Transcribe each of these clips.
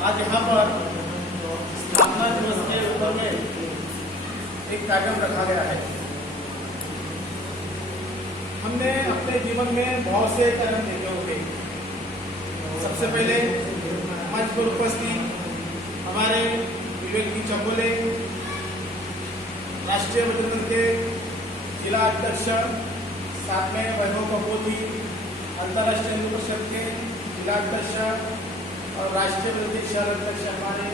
आज यहाँ पर स्थापना दिवस के ऊपर में एक कार्यक्रम रखा गया है। हमने अपने जीवन में बहुत से कार्यक्रम देखे होंगे। सबसे पहले मंच पर उपस्थित हमारे विवेक जी चंबोले, राष्ट्रीय बजरंग के जिला अध्यक्ष, साथ में वैभव कपोती, अंतर्राष्ट्रीय हिंदू परिषद के जिला अध्यक्ष और राष्ट्रीय विरोधी शहर अध्यक्ष हमारे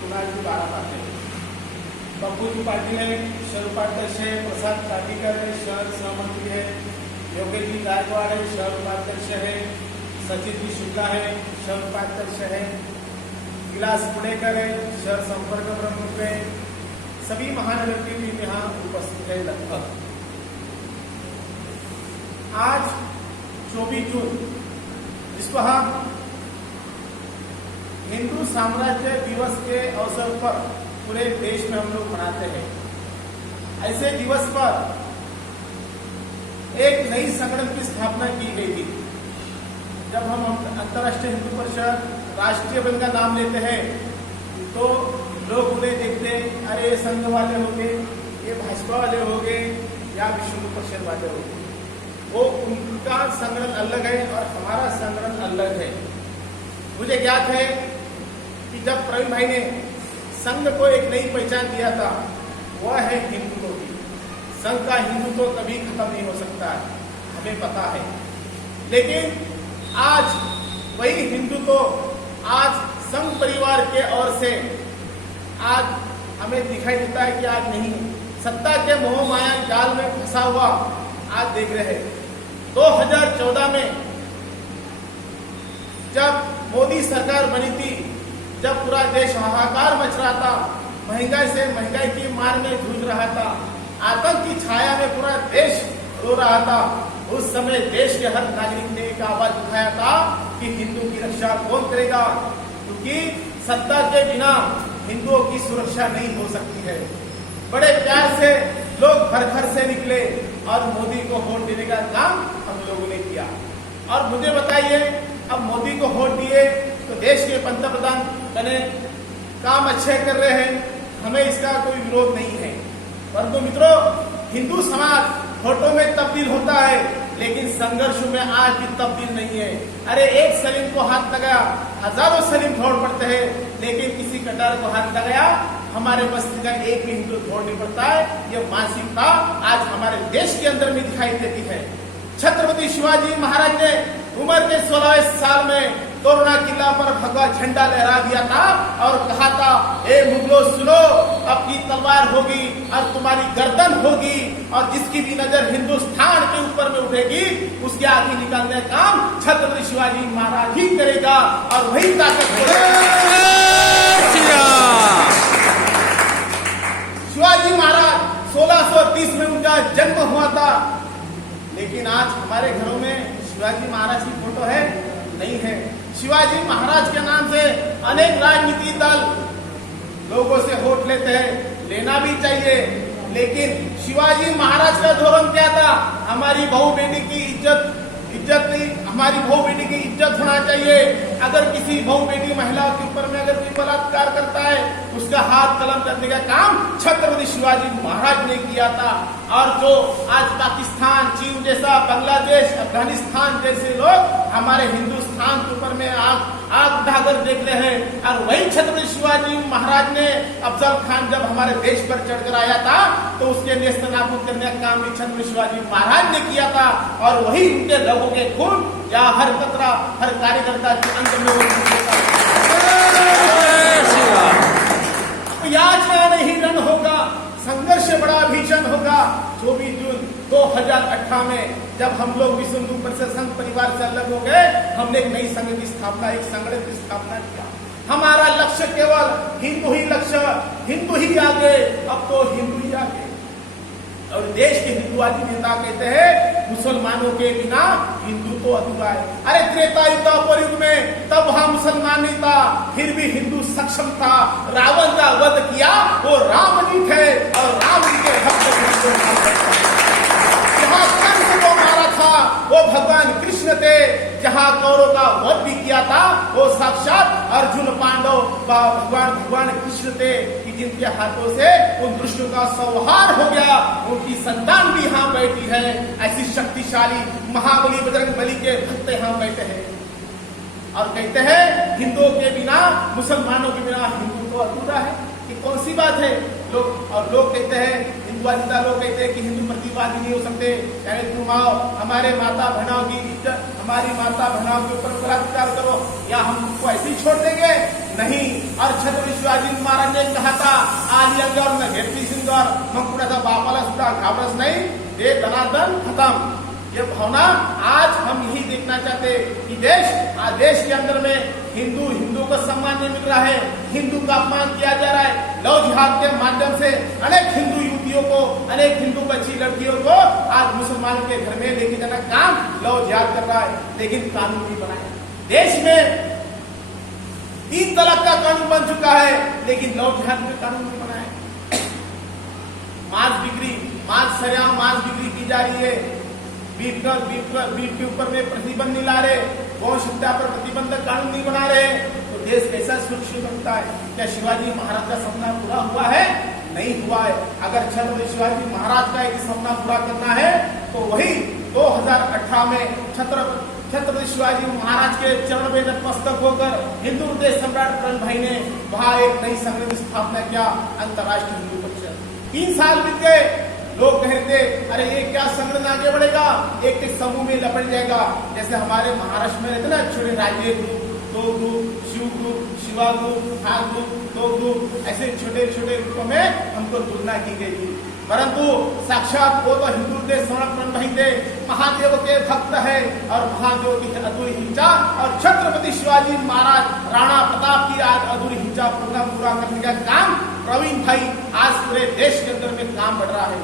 कुणाल जी बारापाटे, पप्पू जी पाटिल है, शहर उपाध्यक्ष है, प्रसाद काटीकर है, शहर सहमंत्री है, योगेश जी गायकवाड़ है, शहर उपाध्यक्ष है, सचित जी शुक्ला है, शहर उपाध्यक्ष है, विलास पुणेकर है, शहर संपर्क प्रमुख है। सभी महान व्यक्ति भी यहाँ उपस्थित है। लगभग आज 24 जून, जिसको हम हिंदू साम्राज्य दिवस के अवसर पर पूरे देश में हम लोग मनाते हैं। ऐसे दिवस पर एक नई संगठन की स्थापना की गई थी। जब हम अंतर्राष्ट्रीय हिंदू परिषद राष्ट्रीय बल का नाम लेते हैं तो लोग उन्हें देखते हैं, अरे ये संघ वाले हो गए, ये भाजपा वाले हो गए या विश्व हिंदू परिषद वाले हो गए। वो उनका संगठन अलग है और हमारा संगठन अलग है। मुझे ज्ञात है कि जब प्रवीण भाई ने संघ को एक नई पहचान दिया था, वह है हिंदुत्व की। संघ का हिंदुत्व कभी खत्म नहीं हो सकता है, हमें पता है। लेकिन आज वही हिंदुत्व आज संघ परिवार के ओर से आज हमें दिखाई देता है कि आज नहीं, सत्ता के मोह माया जाल में फंसा हुआ आज देख रहे हैं। 2014 में जब मोदी सरकार बनी थी, जब पूरा देश हाहाकार मच रहा था, महंगाई की मार में जूझ रहा था, आतंक की छाया में पूरा देश रो रहा था, उस समय देश के हर नागरिक ने एक आवाज उठाया था कि हिंदू की रक्षा कौन करेगा, क्योंकि सत्ता के बिना हिंदुओं की सुरक्षा नहीं हो सकती है। बड़े प्यार से लोग घर घर से निकले और मोदी को वोट देने का काम हम लोगों ने किया। और मुझे बताइए, अब मोदी को वोट दिए तो देश के पंतप्रधान बने, काम अच्छे कर रहे हैं, हमें इसका कोई विरोध नहीं है। परंतु मित्रों, हिंदू समाज वोटों में तब्दील होता है, लेकिन संघर्ष में आज भी तब्दील नहीं है। अरे एक सलीम को हाथ लगाया, हजारों सलीम छोड़ पड़ते हैं, लेकिन किसी कटार को हाथ लगाया, हमारे बस्ती का एक भी हिंदू छोड़ नहीं पड़ता है। ये मानसिकता आज हमारे देश के अंदर में दिखाई देती है। छत्रपति शिवाजी महाराज ने उम्र के 16वें साल में तोरणा किला पर भगवा झंडा लहरा दिया था और कहा था, ए मुगलों सुनो, अब की तलवार होगी और तुम्हारी गर्दन होगी, और जिसकी भी नजर हिंदुस्तान के ऊपर में उठेगी उसके आगे निकालने का काम छत्रपति शिवाजी महाराज ही करेगा। और वही ताकत शिवाजी महाराज 1630 में उनका जन्म हुआ था, लेकिन आज हमारे घरों में शिवाजी महाराज की फोटो है? नहीं है। शिवाजी महाराज के नाम से अनेक राजनीतिक दल लोगों से वोट लेते हैं, लेना भी चाहिए, लेकिन शिवाजी महाराज का धोरण क्या था? हमारी बहू बेटी की इज्जत नहीं, हमारी बहू बेटी की इज्जत होना चाहिए। अगर किसी बहू बेटी महिला के ऊपर में अगर कोई बलात्कार करता है, उसका हाथ कलम करने का काम छत्रपति शिवाजी महाराज ने किया था। और जो आज पाकिस्तान, चीन जैसा, बांग्लादेश, अफगानिस्तान जैसे लोग हमारे हिंदुस्तान के ऊपर में आग उठाकर देख रहे हैं, और वही छत्रपति शिवाजी महाराज ने अफजल खान जब हमारे देश पर चढ़कर आया था तो उसके नेस्तनाबूद करने का काम भी छत्रपति शिवाजी महाराज ने किया था। और वही उनके लोगों के खून या हर कतरा, हर कार्यकर्ता के अंत में याचना नहीं रण होगा, संघर्ष बड़ा भीषण होगा। 24 जून 2018 में जब हम लोग विश्व हिंदू परिषद संघ परिवार से अलग हो गए, हमने एक नई संघ की स्थापना, एक संगठन की स्थापना किया। हमारा लक्ष्य केवल हिंदू ही लक्ष्य, हिंदू ही आगे, अब तो हिंदू ही आगे। और देश के हिंदुवादी नेता कहते हैं मुसलमानों के बिना हिंदू तो अधूरा है। अरे त्रेता युग द्वापर युग में तब वहां मुसलमान नहीं था, फिर भी हिंदू सक्षम था। रावण का वध किया वो राम जी थे और राम जी के भक्त जहाँ कंस को मारा था वो भगवान कृष्ण कृष्ण थे, जहां कौरव का वध भी किया था वो साक्षात अर्जुन पांडव भगवान कृष्ण थे कि जिनके हाथों से उन दुष्टों का संहार हो गया, उनकी संतान भी यहाँ बैठी है। ऐसी शक्तिशाली महाबली बजरंग बली के भक्त यहाँ बैठे हैं और कहते हैं हिंदुओं के बिना, मुसलमानों के बिना हिंदू तो अधूरा है। कि कौन सी बात है? लोग कहते हैं, हिंदुवादिता लोग कहते हैं कि हिंदू प्रतिवादी नहीं हो सकते, चाहे तुम आओ हमारे माता बहनों की इज्जत, हमारी माता बहनों के ऊपर बलात्कार करो या हम उनको ऐसे ही छोड़ देंगे? नहीं। और छत्रपती शिवाजी महाराज ने कहा था आलिया और न घेतली सिंह और मंकुड़ा बापाला सुद्धा घाबरस नहीं, ये दनादन खत्म। ये भावना आज हम यही देखना चाहते कि देश के अंदर में हिंदू को सम्मान नहीं मिल रहा है, हिंदू का अपमान किया जा रहा है। लव जिहाद के माध्यम से अनेक हिंदू युवतियों को, अनेक हिंदू बच्ची लड़कियों को आज मुसलमानों के घर में लेके जाना काम लव जिहाद कर रहा है, लेकिन कानून नहीं बनाया। देश में 3 तलाक का कानून बन चुका है, लेकिन लव जिहाद में कानून नहीं बनाया। मांस बिक्री की जा रही है, बीफ के ऊपर में प्रतिबंध नहीं ला रहे, गौ हत्या पर प्रतिबंधक कानून नहीं बना रहे, तो देश कैसा सुरक्षित बनता है? क्या शिवाजी महाराज का सपना पूरा हुआ है? नहीं हुआ है। अगर छत्रपति शिवाजी महाराज का एक सपना पूरा करना है तो वही 2018 में छत्रपति शिवाजी महाराज के चरण में नतमस्तक होकर हिंदू हृदय सम्राट प्रण भाई ने वहां एक नई संघ की स्थापना किया, अंतर्राष्ट्रीय हिंदू परिषद। 3 साल बीत गए, लोग कहते अरे ये क्या संगठन आगे बढ़ेगा, एक समूह में लपट जाएगा। जैसे हमारे महाराष्ट्र में रहते ना छोटे राज्य group, 2 group, Shiv group, Shiva group, 8 group, 2 group, ऐसे छोटे छोटे ग्रुपों में हमको तुलना की गई थी। परंतु साक्षात वो तो हिंदू देश समर्पण भाई थे, महादेव के भक्त है और महादेव की अधूरी हिंसा और छत्रपति शिवाजी महाराज राणा प्रताप की आज अधूरी हिंसा पूरा करने का काम प्रवीण भाई आज पूरे देश के अंदर में काम बढ़ रहा है।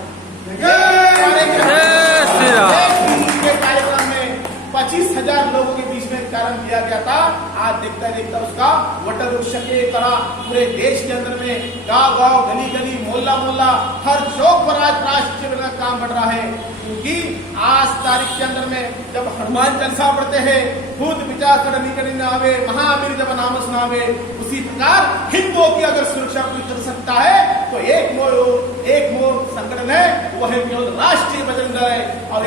कार्यक्रम में 25,000 लोगों के बीच में कार्यक्रम किया गया था। आज देखता उसका वटर वृक्ष की तरह पूरे देश के अंदर में गांव गली गली मोहल्ला हर चौक पर आज राष्ट्रीय का काम बढ़ रहा है। क्योंकि आज तारीख के अंदर में जब हनुमान चालीसा पढ़ते हैं, खुद विचार करनी आवे, महावीर जब नाम सुनावे, उसी प्रकार हिंदुओं की अगर सुरक्षा कोई कर सकता है तो एक मोर संगठन है, वो है केवल राष्ट्रीय बजरंग दल है। और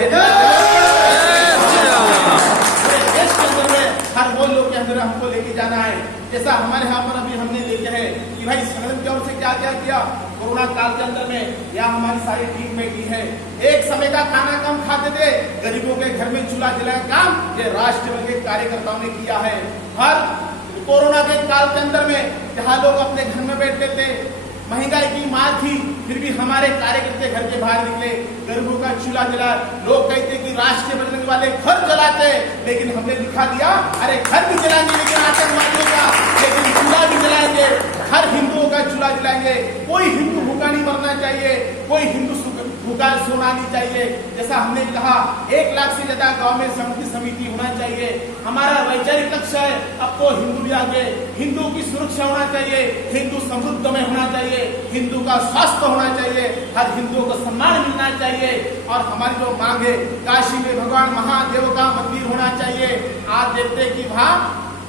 देश के अंदर में हर वो लोग के अंदर हमको लेके जाना है। जैसा हमारे यहाँ पर अभी हमने लेके है कि भाई संगठन की ओर से क्या क्या किया कोरोना काल के अंदर में, या हमारी सारी टीम में की है। एक समय का खाना कम खाते थे, गरीबों के घर में चूल्हा जलाने का काम ये राष्ट्रीय बल के कार्यकर्ताओं ने किया है। हर कोरोना के काल के अंदर में जहाँ लोग अपने घर में बैठते थे, महंगाई की मार थी, फिर भी हमारे कार्यकर्ता घर के बाहर निकले, गरीबों का चूल्हा जला। लोग कहते कि राष्ट्रीय बजरंग वाले घर जलाते, लेकिन हमने दिखा दिया अरे घर भी जलाएंगे लेकिन आतंकवादियों का, लेकिन चूल्हा भी जलाएंगे, हर हिंदुओं का चूल्हा जलाएंगे। कोई हिंदू भूखा नहीं मरना चाहिए, कोई हिंदू भूखा सोना नहीं चाहिए। जैसा हमने कहा 1 लाख से ज्यादा गांव में समिति होना चाहिए। हमारा वैचारिक लक्ष्य है अब तो हिंदू भी आगे, हिंदू की सुरक्षा होना चाहिए, हिंदू समृद्ध में होना चाहिए, हिंदू का स्वास्थ्य होना चाहिए, हर हिंदुओं को सम्मान मिलना चाहिए। और हमारी जो मांग है काशी में भगवान महादेव का मंदिर होना चाहिए। आज देखते कि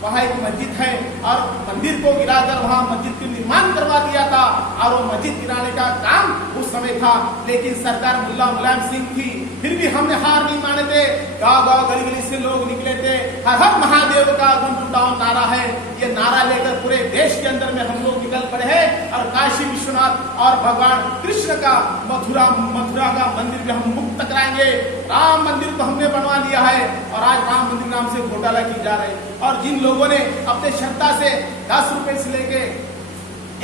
वहाँ एक मस्जिद है और मंदिर को गिराकर वहाँ मस्जिद का निर्माण करवा दिया था और वो मस्जिद गिराने का काम उस समय था, लेकिन सरकार मुल्ला मुलायम सिंह थी, फिर भी हमने हार नहीं माने थे। गांव गली गली से लोग निकले थे, हर हर महादेव का गुंजुटाव नारा है, ये नारा लेकर पूरे देश के अंदर में हम लोग निकल पड़े हैं और काशी विश्वनाथ और भगवान कृष्ण का मथुरा का मंदिर भी हम मुक्त कराएंगे। राम मंदिर को हमने बनवा लिया है और आज राम मंदिर नाम से घोटाला की जा रहे हैं। और जिन लोगों ने अपने श्रद्धा से 10 रुपए से लेके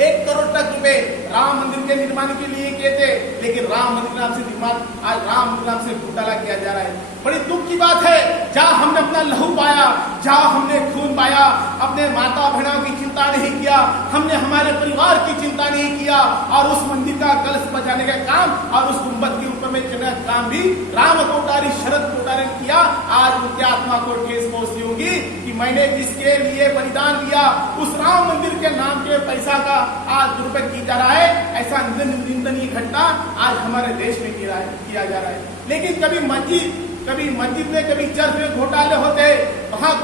1 करोड़ तक रुपए राम मंदिर के निर्माण के लिए किए थे, लेकिन राम मंदिर नाम से निर्माण आज राम मंदिर नाम से घोटाला किया जा रहा है। बड़ी दुख की बात है, जहाँ हमने अपना लहू पाया, जहाँ हमने खून पाया, अपने माता बहनों की चिंता नहीं किया, हमने हमारे परिवार की चिंता नहीं किया और उस मंदिर का कलश बचाने का काम और उस गुंबद के ऊपर में चलने का काम भी राम कोटारी शरद कोटारी ने किया। आज उनकी आत्मा को ठेस पहुंचती होगी कि मैंने जिसके लिए बलिदान दिया उस राम मंदिर के नाम के पैसा का आज दुरुपयोग किया जा रहा है। ऐसा निंदनीय घटना आज हमारे देश में किया जा रहा है। लेकिन कभी मस्जिद में कभी चर्च में घोटाले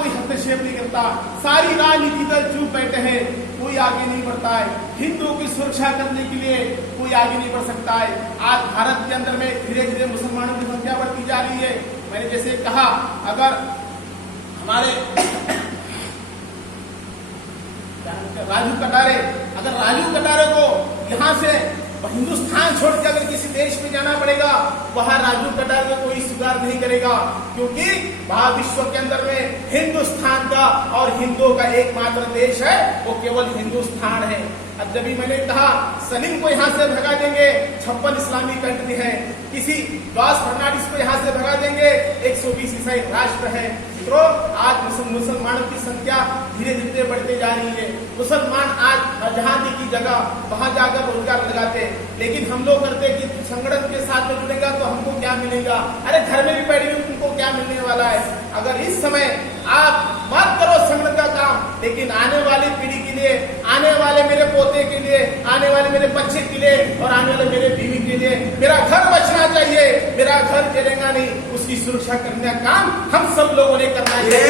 कोई हस्तक्षेप नहीं करता, सारी राजनीति दल चुप बैठे हैं, कोई आगे नहीं बढ़ता है। हिंदुओं की सुरक्षा करने के लिए कोई आगे नहीं बढ़ सकता है। आज भारत के अंदर में धीरे धीरे मुसलमानों की संख्या बढ़ती जा रही है। मैंने जैसे कहा, अगर हमारे राजू कटारे को यहाँ से हिंदुस्तान छोड़ के अगर किसी देश में जाना पड़ेगा, वहां राजू कटारे को कोई स्वीकार नहीं करेगा, क्योंकि महाविश्व के अंदर में हिंदुस्तान का और हिंदुओं का एकमात्र देश है, वो केवल हिंदुस्तान है। अब जब भी मैंने कहा सलीम को यहाँ से भगा देंगे, 56 इस्लामी कंट्री है, किसी दास फर्नांडिस को यहाँ से भगा देंगे, 120 ईसाई राष्ट्र है। मित्रों, आज मुसलमानों की संख्या धीरे धीरे बढ़ते जा रही है। मुसलमान आज जहाँ की जगह वहां जाकर रोजगार लगाते, लेकिन हम लोग करते कि संगठन के साथ में जुड़ेगा तो हमको क्या मिलेगा, अरे घर में भी बैठे तुमको क्या मिलने वाला है। अगर इस समय आप मत करो संगठन का काम, लेकिन आने वाली पीढ़ी के लिए, आने वाले मेरे पोते के लिए, आने वाले मेरे बच्चे के लिए और आने वाले मेरे बीवी के लिए मेरा घर बचना चाहिए। मेरा घर गिरेगा नहीं, उसकी सुरक्षा करने का काम हम सब लोगों ने करना चाहिए।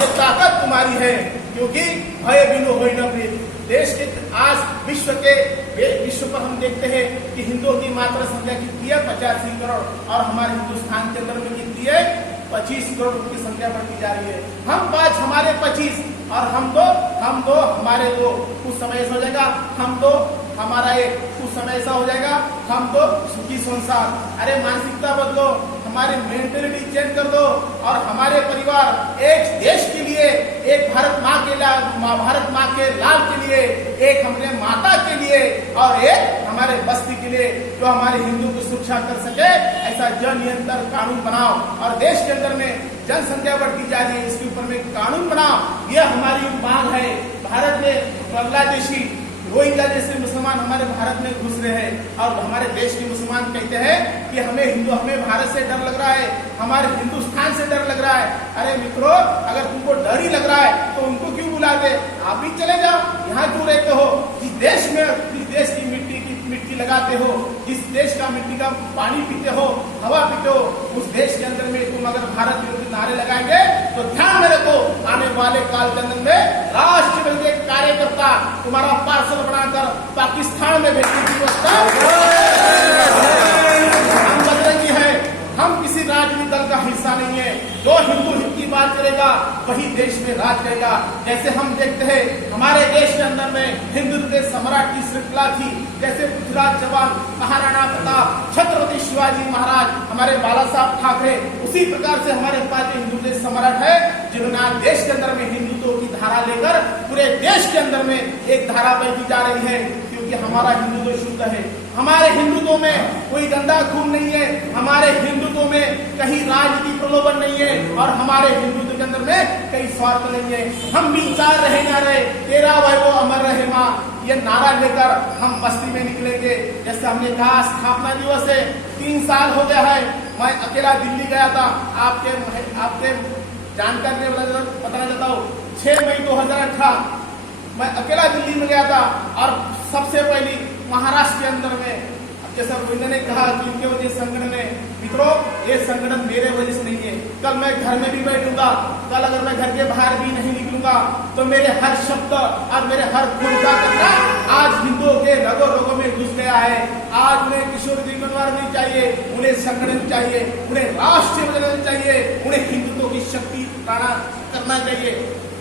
ये ताकत तुम्हारी है, क्योंकि भय बिनु होई न प्रीत। देश के आज विश्व पर हम देखते हैं कि हिंदुओं की मात्र संख्या कितनी है, 85 करोड़, और हमारे हिंदुस्तान के अंदर में कितनी है, 25 करोड़ की संख्या बढ़ती जा रही है। हम 5 हमारे 25 और हम दो हमारे 2, कुछ समय ऐसा हो जाएगा, हम 2 हमारा 1, कुछ समय ऐसा हो जाएगा, हम 2 सुखी संसार। अरे मानसिकता बदलो, हमारे मेंटेलिटी चेंज कर दो और हमारे परिवार एक देश के लिए, एक भारत माँ के लाल के लिए, एक हमारे माता के लिए और एक हमारे बस्ती के लिए, जो हमारे हिंदू की सुरक्षा कर सके, ऐसा जन नियंत्रण कानून बनाओ। और देश के अंदर में जनसंख्या बढ़ती जा रही है, इसके ऊपर में कानून बनाओ, यह हमारी मांग है। भारत में बांग्लादेशी, रोहिंग्या जैसे मुसलमान हमारे भारत में घुस रहे हैं और हमारे देश के मुसलमान कहते हैं कि हमें भारत से डर लग रहा है, हमारे हिंदुस्तान से डर लग रहा है। अरे मित्रों, अगर तुमको डर ही लग रहा है तो उनको क्यों बुला दे, आप भी चले जाओ। यहाँ क्यों रहते हो? जिस देश में, जिस देश की मिट्टी लगाते हो, जिस देश का मिट्टी का पानी पीते हो, हवा पीते हो, उस देश के अंदर में तुम अगर भारत विरोधी नारे लगाएंगे तो ध्यान में रखो, आने वाले काल के अंदर में राष्ट्र विरोधी कार्यकर्ता तुम्हारा पार्सल बनाकर पाकिस्तान में भेजने की व्यवस्था। हम बजरंगी है, हम किसी राजनीतिक दल का हिस्सा नहीं है। जो हिंदू हित की बात करेगा वही देश में राज करेगा। जैसे हम देखते हैं हमारे देश के अंदर में हिंदुत्व के सम्राट की श्रृंखला थी, जैसे पृथ्वीराज चौहान, महाराणा प्रताप, छत्रपति शिवाजी महाराज, हमारे बाला साहब ठाकरे, उसी प्रकार से हमारे पास हिंदू के सम्राट है, जिन्होंने आज देश के अंदर में हिंदुत्व की धारा लेकर पूरे देश के अंदर में एक धारा बहती जा रही है, क्योंकि हमारा हिंदुत्व शुद्ध है। हमारे हिंदुत्व में कोई गंदा खून नहीं है, हमारे हिंदुत्व में कहीं राजनीति प्रलोभन नहीं है और हमारे हिंदुत्व के अंदर में कई स्वार्थ नहीं है। हम विचार रहे ना रहे, तेरा वैभव अमर रहे माँ, ये नारा लेकर हम बस्ती में निकलेंगे। जैसे हमने कहा स्थापना दिवस है, 3 साल हो गया है। मैं अकेला दिल्ली गया था, आपके जानकारी बताना चाहता हूँ। 6 मई 2018 मैं अकेला दिल्ली में गया था और सबसे पहली महाराष्ट्र के अंदर में, जैसा ने कहा कि इनके वजह संगठन है। मित्रों, ये संगठन मेरे वजह से नहीं है। कल मैं घर में भी बैठूंगा, कल अगर मैं घर के बाहर भी नहीं निकलूंगा तो मेरे हर शब्द और मेरे हर खून का कतरा आज हिंदुओं के रगों में घुस गया है। आज उन्हें किशोर जी बनवार नहीं चाहिए, उन्हें संगठन चाहिए, उन्हें राष्ट्र बदलना चाहिए, उन्हें हिंदुत्व की शक्ति करना चाहिए।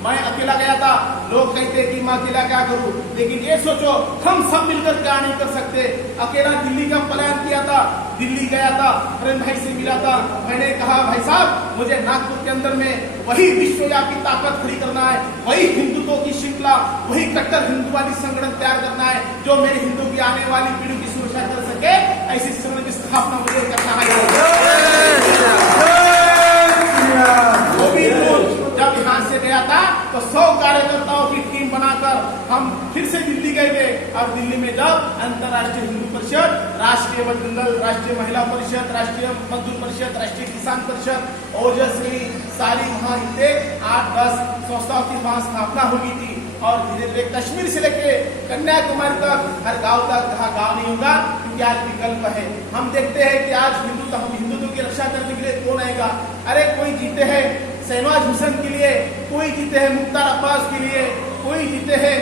मैं अकेला गया था, लोग कहते कि मैं अकेला क्या करूं, लेकिन ये सोचो हम सब मिलकर क्या नहीं कर सकते। अकेला दिल्ली का प्लान किया था, दिल्ली गया था, अरविंद भाई से मिला था। मैंने कहा भाई साहब, मुझे नागपुर के अंदर में वही विश्वव्यापी ताकत खड़ी करना है, वही हिंदुत्व की श्रृंखला, वही कट्टर हिंदुवादी संगठन तैयार करना है जो मेरे हिंदू की आने वाली पीढ़ी की सुरक्षा कर सके। ऐसी संगठन की स्थापना मुझे करना है। जब यहाँ से गया था तो 100 कार्यकर्ताओं की टीम बनाकर हम फिर से दिल्ली गए थे और दिल्ली में जब अंतर्राष्ट्रीय हिंदू परिषद, राष्ट्रीय मंडल, राष्ट्रीय महिला परिषद, राष्ट्रीय मजदूर परिषद, राष्ट्रीय किसान परिषद, ओजस्वी, सारी वहाँ 8-10 संस्थाओं की वहाँ स्थापना हुई थी। और धीरे धीरे कश्मीर से लेके कन्याकुमारी तक हर गांव तक, जहाँ गांव नहीं होगा क्योंकि आज विकल्प है। हम देखते हैं कि आज हिंदुत्व की रक्षा करने के लिए कौन आएगा, शहनवाज हुसैन के लिए, कोई जीते हैं मुख्तार अब्बास के लिए, कोई जीते हैं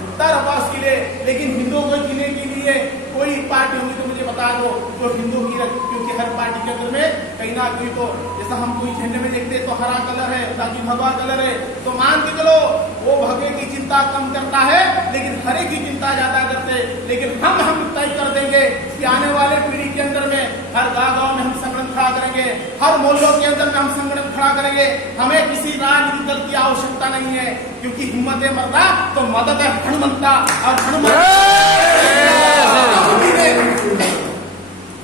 मुख्तार अब्बास के लिए, लेकिन हिंदुओं को जीने के लिए कोई पार्टी होगी तो मुझे बता दो जो हिंदू की, क्योंकि हर पार्टी के अंदर में कहीं ना कहीं तो जैसा हम कोई झंडे में देखते हैं तो हरा कलर है, ताकि भगवा कलर है, तो मान के चलो वो भगवे की चिंता कम करता है लेकिन हरे की चिंता ज्यादा करते। लेकिन हम तय कर देंगे कि आने वाले पीढ़ी के अंदर में हर गाँव में हम संगठन खड़ा करेंगे, हर मोहल्लों के अंदर में हम संगठन खड़ा करेंगे। हमें किसी राजनीतिक दल की आवश्यकता नहीं है, क्योंकि हिम्मत है मरदा तो मदद है हनुमंता। और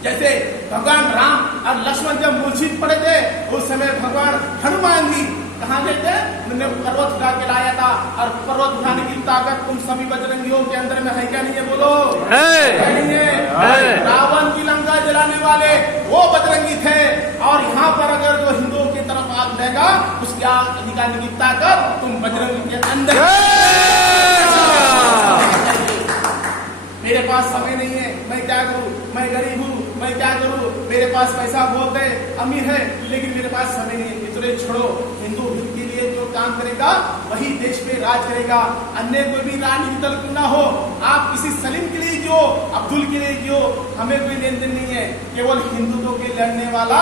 जैसे भगवान राम और लक्ष्मण जब मूर्छित पड़े थे उस समय भगवान हनुमान जी कहाँ गए थे? उन्होंने पर्वत उठा के लाया था, और पर्वत उठाने की ताकत तुम सभी बजरंगियों के अंदर में है क्या नहीं है? बोलो नहीं है। रावण की लंका जलाने वाले वो बजरंगी थे, और यहाँ पर अगर जो हिंदुओं की तरफ आग देगा उसकी आग निकालने की ताकत तुम बजरंगी के अंदर। मेरे पास समय नहीं है, मैं क्या करूं? मैं गरीब हूं, मैं क्या करूं? मेरे पास पैसा बहुत है, अमीर है, लेकिन मेरे पास समय नहीं है। इतने छोड़ो, हिंदू के लिए जो काम करेगा वही देश पे राज करेगा। अन्य कोई भी राजनीतिक दल क्यों ना हो, आप किसी सलीम के लिए जो, अब्दुल के लिए जो, हमें कोई लेन देन नहीं है। केवल हिंदुत्व के लड़ने वाला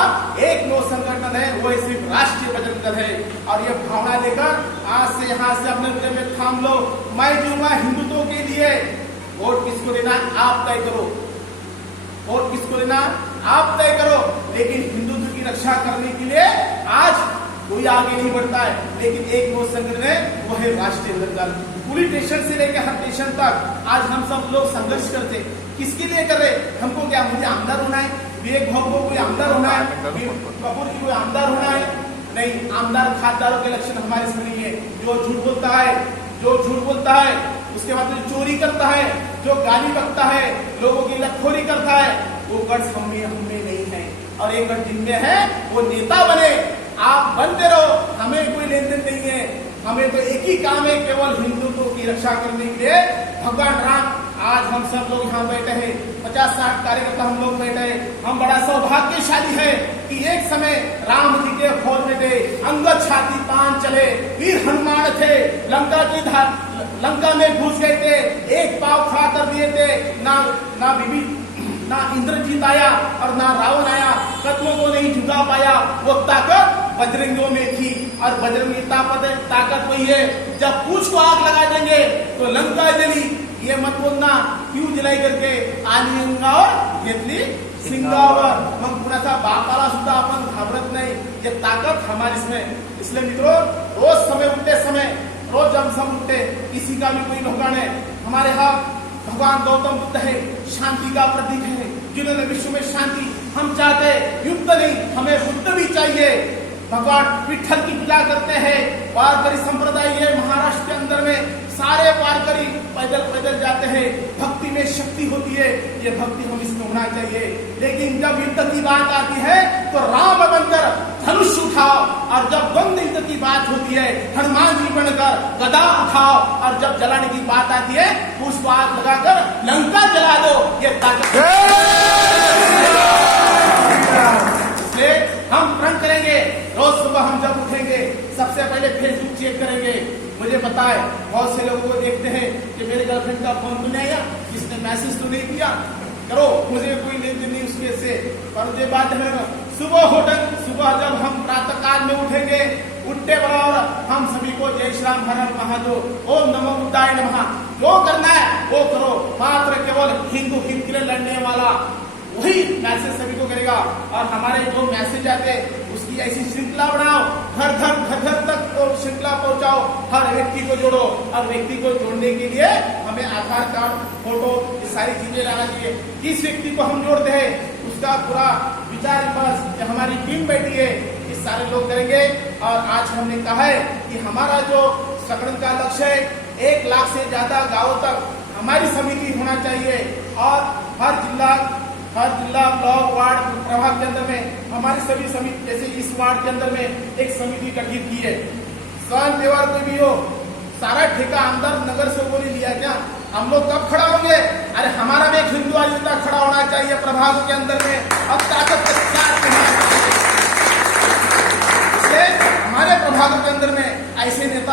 एक नो संगठन है, वो सिर्फ राष्ट्रीय बजरंग दल है। और ये भावना लेकर आज से यहाँ से अपने दिल में थाम लो, मैं दूंगा हिंदुत्व के लिए। वोट किसको देना आप तय करो, वोट किसको देना आप तय करो, लेकिन हिंदुत्व की रक्षा करने के लिए आज कोई आगे नहीं बढ़ता है। लेकिन एक वो संगठन है, वो है राष्ट्रीय बजरंग दल। पुलिस स्टेशन से लेकर हर स्टेशन तक आज हम सब लोग संघर्ष करते, किसके लिए कर रहे? हमको क्या, मुझे आमदार होना है? विवेक भाव को कोई आमदार होना है? कपूर की कोई आमदार होना है? नहीं, आमदार खासदारों के लक्षण हमारे इसमें नहीं है। जो झूठ बोलता है, जो झूठ बोलता है, उसके बाद जो चोरी करता है, जो गाली बकता है, लोगों की लखोरी करता है, वो गट्स हमें नहीं है। और एक गट जिनमें है वो नेता बने, आप बनते रहो, हमें कोई लेन देन नहीं है। हमें तो एक ही काम है, केवल हिंदुत्व की रक्षा करने के लिए। भगवान राम, आज हम सब लोग यहाँ बैठे हैं, 50-60 कार्यकर्ता हम लोग बैठे हैं। हम बड़ा सौभाग्यशाली है कि एक समय राम जी के फौज में थे, अंगद छाती तान चले, वीर हनुमान थे, लंका में घुस गए थे, एक पाव खड़ा कर दिए थे, ना इंद्रजीत आया और ना रावण आया, कत्लों को नहीं झुका पाया। वो ताकत बजरंगियों में थी, और बजरंगी ताकत वही है। जब पूछ को आग लगा देंगे तो लंका जली, ये मत बोलना क्यों जलाई करके आली अंगावर घेतली सिंगावर, मग कुणाचा बापाला सुद्धा आपण घाबरत नाही। ये ताकत हमारी इसमें। इसलिए मित्रों, रोज समय उठते समय, रोज जब हम उठते, किसी का भी कोई भगवान है, हमारे यहाँ भगवान गौतम बुद्ध है, शांति का प्रतीक है, जिन्होंने विश्व में शांति। हम चाहते युद्ध नहीं, हमें बुद्ध भी चाहिए। भगवान विठल की पूजा करते हैं, वारकरी संप्रदाय है महाराष्ट्र के अंदर में, सारे वारकरी पैदल जाते हैं। भक्ति में शक्ति होती है, ये भक्ति हम इसमें होना चाहिए। लेकिन जब युद्ध की बात आती है तो राम बनकर धनुष उठाओ, और जब द्वंद्व युद्ध की बात होती है हनुमान जी बनकर गदा उठाओ, और जब जलाने की बात आती है उसको आग लगाकर लंका जला दो। ये ताकत हम प्रण करेंगे। रोज सुबह हम जब उठेंगे सबसे पहले फेसबुक चेक करेंगे। मुझे पता है बहुत से लोगों को देखते हैं कि मेरे गर्लफ्रेंड का फोन तो नहीं आया, किसने मैसेज तो नहीं किया, करो, मुझे कोई लेन देन नहीं उसके से। पर मुझे बात है, सुबह जब हम प्रातः काल में उठेंगे, उठते बराबर हम सभी को जय श्री राम हर हर महादेव, ओम नमो बुद्धाय नमः, जो करना है वो करो। मात्र केवल हिंदू हित के लिए लड़ने वाला वही मैसेज सभी को करेगा। और हमारे जो मैसेज आते हैं उसकी ऐसी श्रृंखला बनाओ, घर तक तो श्रृंखला पहुंचाओ, हर व्यक्ति को जोड़ो। और व्यक्ति को जोड़ने के लिए हमें आधार कार्ड, फोटो, ये सारी चीजें लाना चाहिए। किस व्यक्ति को हम जोड़ते हैं उसका पूरा विचार विमर्श हमारी टीम बैठी है, ये सारे लोग करेंगे। और आज हमने कहा है कि हमारा जो संगठन का लक्ष्य है 1 लाख से ज्यादा गाँवों तक हमारी समिति होना चाहिए। और हर जिला, ब्लॉक, वार्ड, प्रभाग के अंदर में हमारी सभी समिति, जैसे इस वार्ड के अंदर में एक समिति गठित की है। स्वयं त्योहार कोई भी हो, सारा ठेका अंदर नगर सेवकों ने लिया क्या? हम लोग कब खड़ा होंगे? अरे हमारा भी एक हिंदू आयोजन खड़ा होना चाहिए प्रभाग के अंदर में। अब ताकत के साथ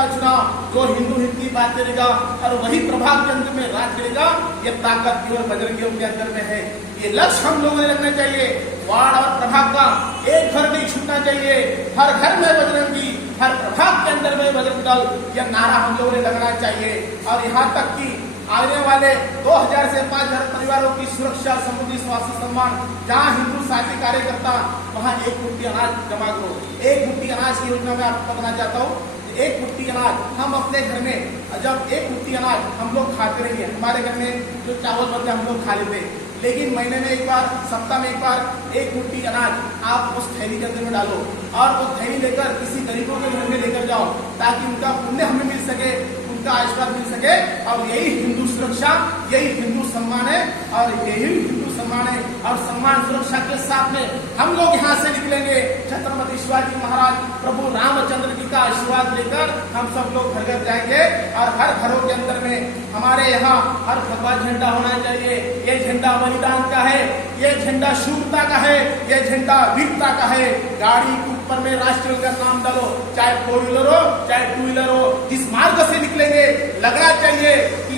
का चुनाव, जो हिंदू हित की बात करेगा और वही प्रभाव के अंदर में राज करेगा, ये ताकत केवल बजरंगियों के अंदर में है। ये लक्ष्य हम लोगों ने रखना चाहिए। वार्ड और प्रभाग का एक घर नहीं छूटना चाहिए। हर घर में बजरंगी, हर प्रभाग के अंदर में बजरंग दल, यह नारा हम लोगों ने लगना चाहिए। और यहाँ तक कि आने वाले 2000 से 5000 परिवारों की सुरक्षा, समृद्धि, स्वास्थ्य, सम्मान, जहाँ हिंदू साथी कार्यकर्ता, वहाँ एक मुट्ठी अनाज जमा करो। एक मुट्ठी अनाज की योजना में आपको बताना चाहता हूँ। एक मुट्ठी अनाज हम अपने घर में, जब एक मुट्ठी अनाज हम लोग खाते रहिए, हमारे घर में जो चावल बनते हम लोग खा लेते, लेकिन महीने में एक बार, सप्ताह में एक बार एक मुट्ठी अनाज आप उस थैली के अंदर में डालो और वो थैली लेकर किसी गरीबों के घर में लेकर जाओ, ताकि उनका पुण्य हमें मिल सके, उनका आशीर्वाद मिल सके। और यही हिंदू सुरक्षा, यही हिंदू सम्मान है, और यही हिंदू सम्मान है और सम्मान सुरक्षा के साथ में हम लोग यहाँ से निकलेंगे। छत्रपति शिवाजी महाराज, प्रभु रामचंद्र जी का आशीर्वाद लेकर हम सब लोग घर घर जाएंगे और हर घरों के अंदर में हमारे यहाँ हर भगवा झंडा होना चाहिए। ये झंडा बलिदान का है, ये झंडा शूरता का है, ये झंडा वीरता का है। गाड़ी के ऊपर में राष्ट्र का नाम डालो, चाहे फोर व्हीलर हो चाहे टू व्हीलर हो, जिस मार्ग से निकलेंगे लगना चाहिए कि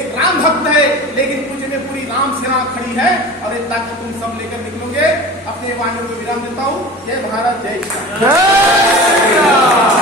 एक राम भक्त है, लेकिन कुछ में पूरी राम सेना खड़ी है और एक ताकत तुम सब लेकर निकलोगे। अपने वाणी को विराम देता हूँ। जय भारत, जय श्री राम।